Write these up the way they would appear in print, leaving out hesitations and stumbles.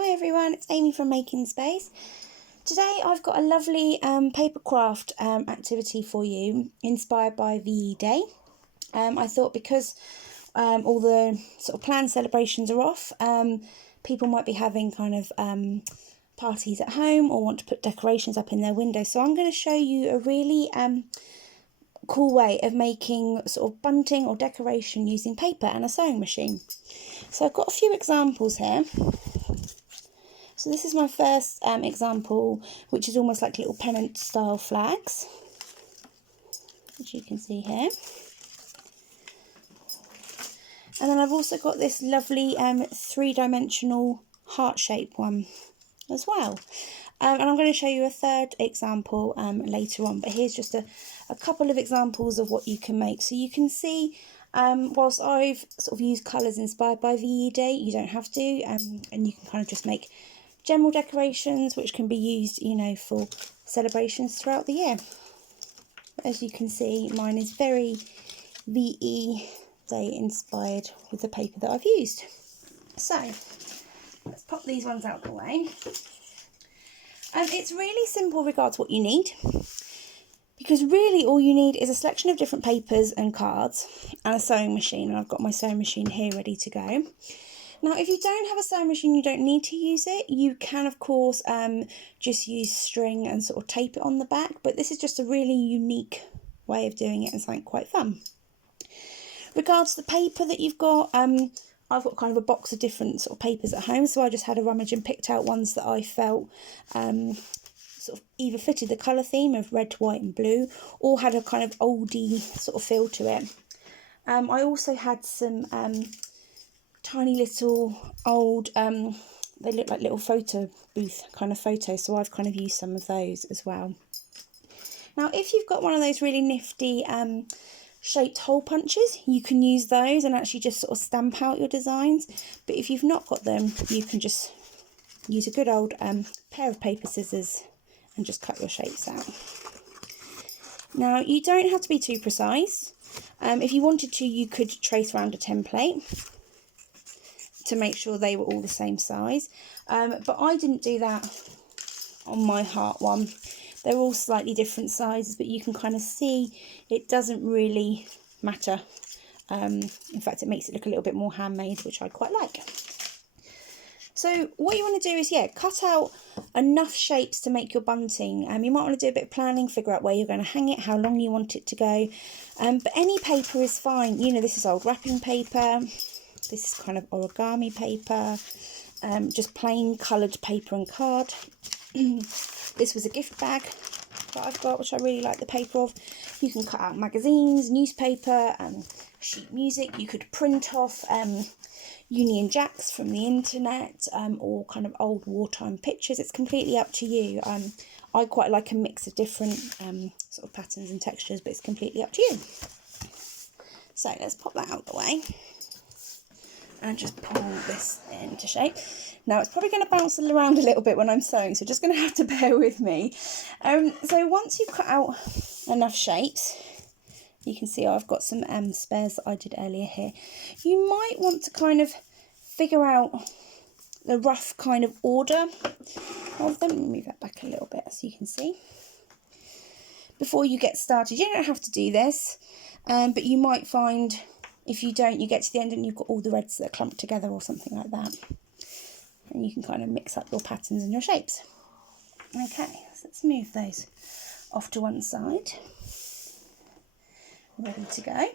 Hi everyone, it's Amy from Making Space. Today I've got a lovely paper craft activity for you, inspired by VE Day. I thought because all the sort of planned celebrations are off, people might be having kind of parties at home or want to put decorations up in their windows. So I'm going to show you a really cool way of making sort of bunting or decoration using paper and a sewing machine. So I've got a few examples here. So this is my first example, which is almost like little pennant style flags, as you can see here. And then I've also got this lovely three-dimensional heart-shaped one as well. And I'm going to show you a third example later on, but here's just a couple of examples of what you can make. So you can see, whilst I've sort of used colours inspired by VE Day, you don't have to, and you can kind of just make general decorations which can be used, you know, for celebrations throughout the year. As you can see, mine is very VE Day inspired with the paper that I've used. So let's pop these ones out the way. It's really simple regards what you need, because really all you need is a selection of different papers and cards and a sewing machine, and I've got my sewing machine here ready to go. Now, if you don't have a sewing machine, you don't need to use it. You can, of course, just use string and sort of tape it on the back, but this is just a really unique way of doing it and something quite fun. Regards to the paper that you've got, I've got kind of a box of different sort of papers at home, so I just had a rummage and picked out ones that I felt sort of either fitted the colour theme of red, white and blue, or had a kind of oldie sort of feel to it. I also had some tiny little old, they look like little photo booth kind of photos, so I've kind of used some of those as well. Now, if you've got one of those really nifty shaped hole punches, you can use those and actually just sort of stamp out your designs. But if you've not got them, you can just use a good old pair of paper scissors and just cut your shapes out. Now, you don't have to be too precise. If you wanted to, you could trace around a template to make sure they were all the same size, but I didn't do that on my heart one. They're all slightly different sizes, but you can kind of see it doesn't really matter. In fact, it makes it look a little bit more handmade, which I quite like. So what you want to do is, cut out enough shapes to make your bunting. You might want to do a bit of planning, figure out where you're going to hang it, how long you want it to go, but any paper is fine. You know, this is old wrapping paper. This is kind of origami paper, just plain coloured paper and card. This was a gift bag that I've got, which I really like the paper of. You can cut out magazines, newspaper, sheet music. You could print off Union Jacks from the internet, or kind of old wartime pictures. It's completely up to you. I quite like a mix of different sort of patterns and textures, but it's completely up to you. So let's pop that out the way and just pull this into shape. Now, it's probably going to bounce around a little bit when I'm sewing, so just going to have to bear with me. So once you've cut out enough shapes, you can see I've got some spares that I did earlier here. You might want to kind of figure out the rough kind of order of them. Let me move that back a little bit so you can see. Before you get started, you don't have to do this, but you might find, if you don't, you get to the end and you've got all the reds that are clumped together or something like that. And you can kind of mix up your patterns and your shapes. Okay, so let's move those off to one side. Ready to go.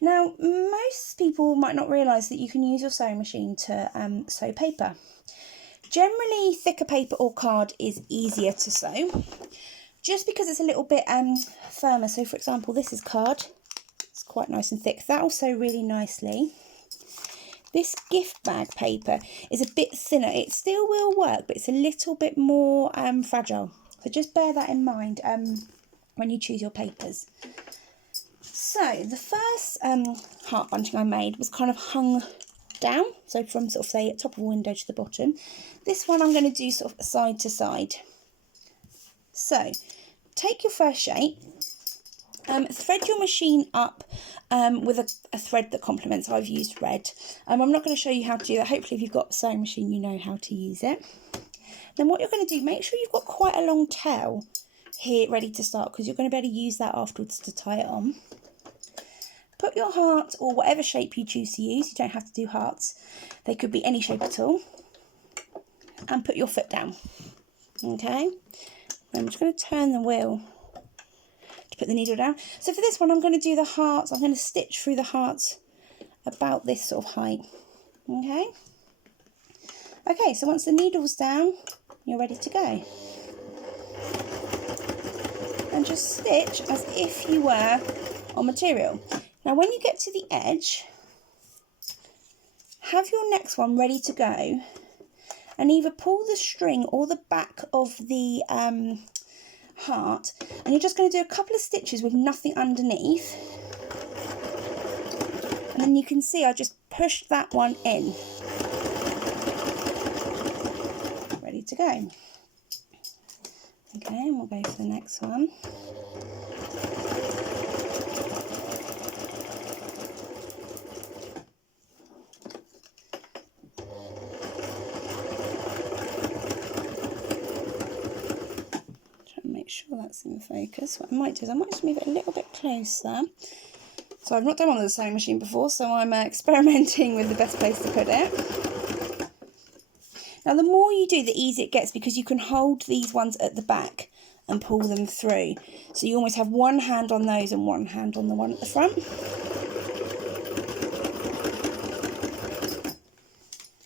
Now, most people might not realise that you can use your sewing machine to sew paper. Generally, thicker paper or card is easier to sew, just because it's a little bit firmer. So, for example, this is card. It's quite nice and thick. That'll sew really nicely. This gift bag paper is a bit thinner. It still will work, but it's a little bit more fragile. So just bear that in mind when you choose your papers. So the first heart bunting I made was kind of hung down. So from sort of, say, at top of a window to the bottom. This one I'm going to do sort of side to side. So take your first shape Thread your machine up with a thread that complements. I've used red. I'm not going to show you how to do that. Hopefully if you've got a sewing machine you know how to use it. Then what you're going to do, make sure you've got quite a long tail here ready to start, because you're going to be able to use that afterwards to tie it on. Put your heart, or whatever shape you choose to use, you don't have to do hearts, they could be any shape at all, and put your foot down. Okay, I'm just going to turn the wheel to put the needle down. So for this one I'm going to do the hearts, I'm going to stitch through the hearts about this sort of height. Okay, so once the needle's down, you're ready to go. And just stitch as if you were on material. Now when you get to the edge, have your next one ready to go, and either pull the string or the back of the heart, and you're just going to do a couple of stitches with nothing underneath, and then you can see I just pushed that one in. Ready to go. Okay, and we'll go for the next one. Try and make sure that's in focus. What I might do is I might just move it a little bit closer. So I've not done one with a sewing machine before, so I'm experimenting with the best place to put it. Now the more you do, the easier it gets, because you can hold these ones at the back and pull them through. So you almost have one hand on those and one hand on the one at the front.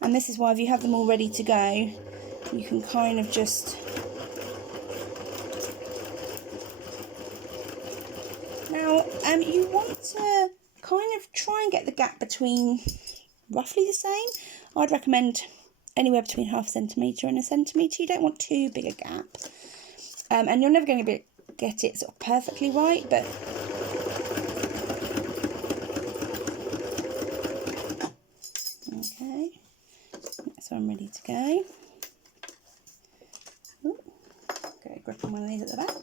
And this is why if you have them all ready to go, you can kind of just... Now you want to kind of try and get the gap between roughly the same. I'd recommend anywhere between ½ centimetre and 1 centimetre. You don't want too big a gap. And you're never going to get it sort of perfectly right, but okay, so I'm ready to go. Ooh, get a grip on one of these at the back.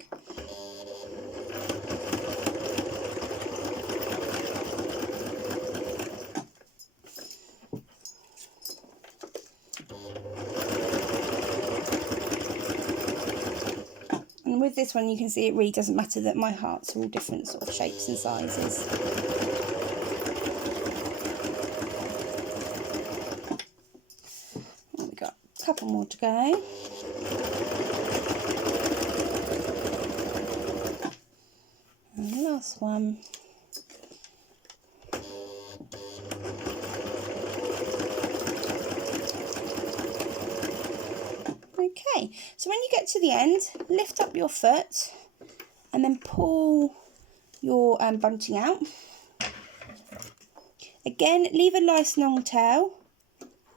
And with this one you can see it really doesn't matter that my hearts are all different sort of shapes and sizes. And we've got a couple more to go. And the last one. Okay, so when you get to the end, lift up your foot and then pull your bunting out. Again, leave a nice long tail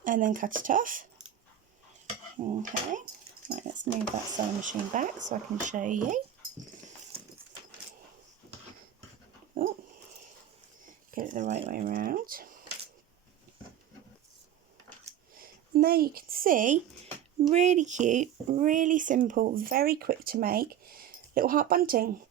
and then cut it off. Okay, right, let's move that sewing machine back so I can show you. Oh, get it the right way around. And there you can see, really cute, really simple, very quick to make little heart bunting,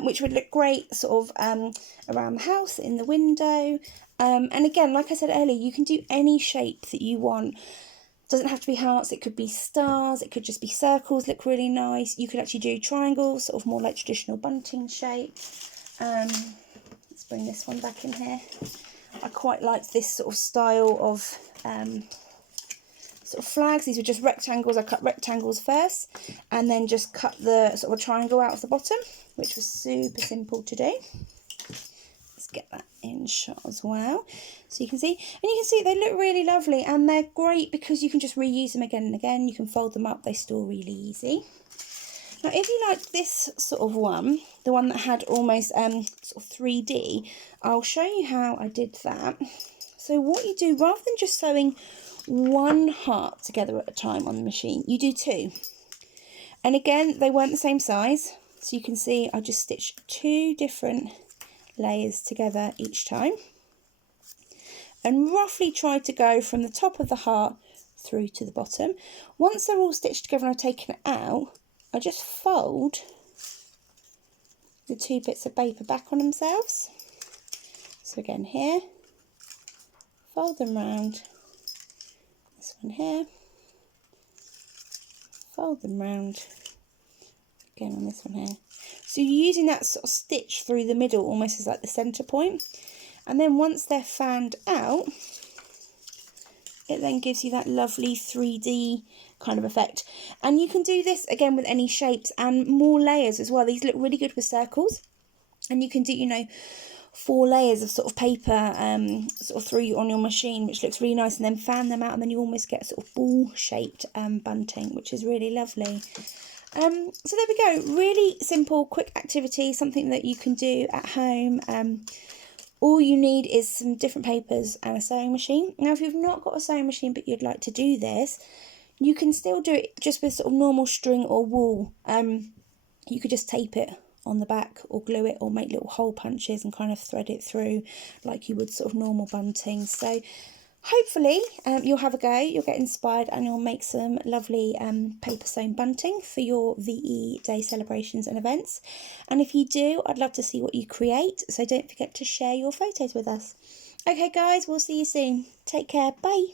which would look great sort of around the house, in the window. And again, like I said earlier, you can do any shape that you want. It doesn't have to be hearts, it could be stars, it could just be circles, look really nice. You could actually do triangles, sort of more like traditional bunting shape. Let's bring this one back in here. I quite like this sort of style of sort of flags. These were just rectangles. I cut rectangles first and then just cut the sort of a triangle out of the bottom, which was super simple to do. Let's get that in shot as well, so you can see. And you can see they look really lovely, and they're great because you can just reuse them again and again. You can fold them up, they store really easy. Now if you like this sort of one, the one that had almost sort of 3D, I'll show you how I did that. So what you do, rather than just sewing one heart together at a time on the machine, you do two. And again, they weren't the same size, so you can see I just stitched 2 different layers together each time, and roughly tried to go from the top of the heart through to the bottom. Once they're all stitched together and I've taken it out, I just fold the two bits of paper back on themselves. So again here, fold them round, this one here, fold them round, again on this one here. So you're using that sort of stitch through the middle almost as like the centre point. And then once they're fanned out, it then gives you that lovely 3D kind of effect. And you can do this again with any shapes and more layers as well. These look really good with circles. And you can do, you know, 4 layers of sort of paper sort of through on your machine, which looks really nice, and then fan them out, and then you almost get sort of ball shaped bunting, which is really lovely. So there we go, really simple, quick activity, something that you can do at home. All you need is some different papers and a sewing machine. Now, if you've not got a sewing machine but you'd like to do this, you can still do it just with sort of normal string or wool. You could just tape it on the back or glue it or make little hole punches and kind of thread it through like you would sort of normal bunting. So hopefully you'll have a go, you'll get inspired, and you'll make some lovely paper sewn bunting for your VE Day celebrations and events. And if you do, I'd love to see what you create, so don't forget to share your photos with us. Okay guys, we'll see you soon. Take care, bye.